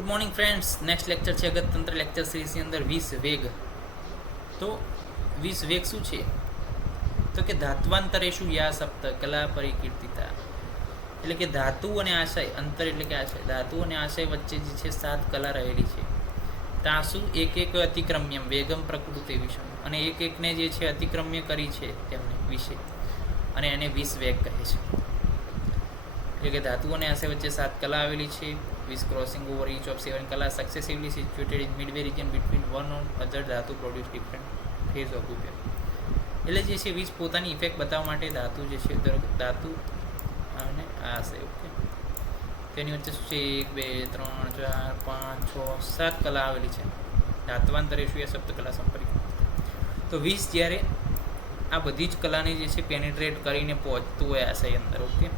Good morning friends. Next lecture છે અગત્યતંત્ર lecture સિરીઝની અંદર 20 વેગ. તો 20 વેગ શું છે? તો કે ધાત્વાંતરેષુ યા સપ્ત કલા પરિકીર્તિતા, એટલે કે ધાતુ અને આશય, અંતર એટલે કે આશય, ધાતુ અને આશય વચ્ચે જે છે 7 કલા રહેલી છે. તાસુ એક એક અતિક્રમ્યમ વેગમ પ્રકૃતિ વિષમ, અને એક એકને જે છે અતિક્રમ્ય કરી છે તેમને વિશે, અને એને 20 વેગ કહે છે. એટલે કે ધાતુ અને આશય વચ્ચે 7 કલા આવેલી છે. 20 crossing over each of 7 colors successively situated in midway region between one or other ધાતુ produce different phase of effect. એટલે જે છે 20 પોતાની ઇફેક્ટ બતાવવા માટે ધાતુ જે છે ધાતુ અને આશય, ઓકે, તેની વચ્ચે શું છે 1 2 3 4 5 6 7 કલા આવેલી છે. ધાત્વાંતરેષુ યા સપ્ત કલા સંપર્ક. તો 20 જ્યારે આ બધી જ કલાને જે છે પેનિટ્રેટ કરીને પહોંચતું હોય આશય અંદર, ઓકે,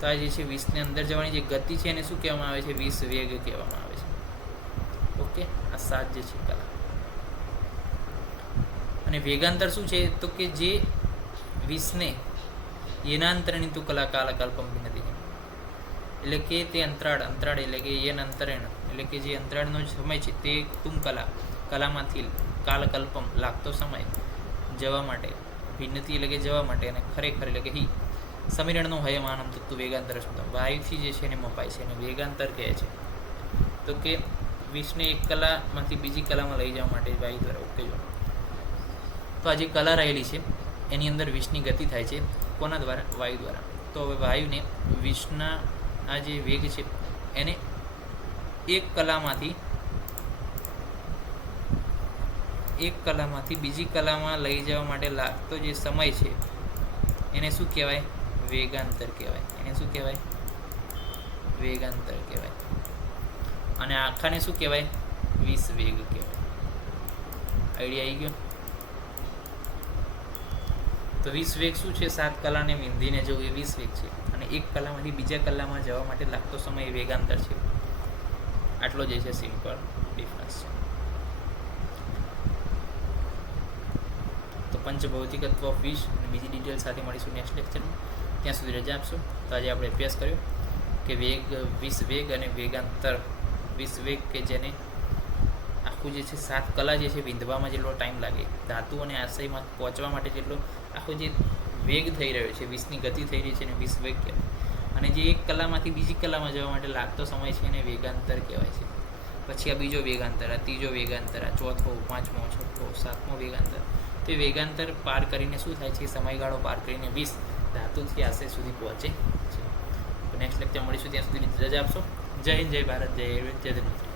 તો આ જે છે 20ની અંદર જવાની જે ગતિ છે એને શું કહેવામાં આવે છે? 20 વેગ કહેવામાં આવે છે. ઓકે, આ 7 જે છે કલા. અને વેગાંતર શું છે? તો કે જે 20ને યેનાંતરણી તું કલા કાલકલ્પમ નથી, એટલે કે તે અંતરાળ એટલે કે યેન અંતરેણ, એટલે કે જે અંતરાળનો સમય છે તે તુમ કલામાંથી કાલકલ્પમ લાગતો સમય જવા માટે, ભિન્નતિ એટલે કે જવા માટે, અને ખરેખર એટલે કે સમીરણનો હયમાનમ તત્વ વેગાંતર શબ્દ વાયુથી જે છે એને મપાય છે, અને વેગાંતર કહે છે. તો કે 20ને એક કલામાંથી બીજી કલામાં લઈ જવા માટે વાયુ દ્વારા, ઓકે. જો તો આ જે કલા રહેલી છે એની અંદર 20ની ગતિ થાય છે. કોના દ્વારા? વાયુ દ્વારા. તો હવે વાયુને 20ના આ જે વેગ છે એને એક કલામાંથી બીજી કલામાં લઈ જવા માટે લાગતો જે સમય છે એને શું કહેવાય? વેગાંતર કહેવાય. એને શું કહેવાય? વેગાંતર કહેવાય. અને આખાને શું કહેવાય? 20 વેગ કહેવાય. આઈડિયા આવી ગયો? તો 20 વેગ શું છે? 7 કલાને વિંધીને જવું એ 20 વેગ છે, અને એક કલામાંથી બીજા કલામાં જવા માટે લાગતો સમય એ વેગાંતર છે. આટલો જે છે સિમ્પલ ડિફરન્સ છે. તો પંચભૌતિકત્વ ઓફ 20 અને બીજી ડિટેલ સાથે મળીશું નેક્સ્ટ લેક્ચરમાં. ત્યાં સુધી રજા આપશો. તો આજે આપણે અભ્યાસ કર્યો કે વેગ, 20 વેગ અને વેગાંતર. 20 વેગ કે જેને આખું જે છે 7 કલા જે છે વિંધવામાં જેટલો ટાઈમ લાગે, ધાતુ અને આશયમાં પહોંચવા માટે જેટલો આખો જે વેગ થઈ રહ્યો છે, 20ની ગતિ થઈ રહી છે એને 20 વેગ કહેવાય. અને જે એક કલામાંથી બીજી કલામાં જવા માટે લાગતો સમય છે એને વેગાંતર કહેવાય છે. પછી આ બીજો વેગાંતર, આ ત્રીજો વેગાંતર, આ ચોથો, પાંચમો, છઠ્ઠો, સાતમો વેગાંતર. તે વેગાંતર પાર કરીને શું થાય છે? સમયગાળો પાર કરીને 20 ધાતુથી આશય સુધી પહોંચે છે. તો નેક્સ્ટ લેક્ચર મળીશું. ત્યાં સુધી રજા આપશો. જય હિન્દ, જય ભારત, જય આયુર્વેદ, જય ધન્યવાદ.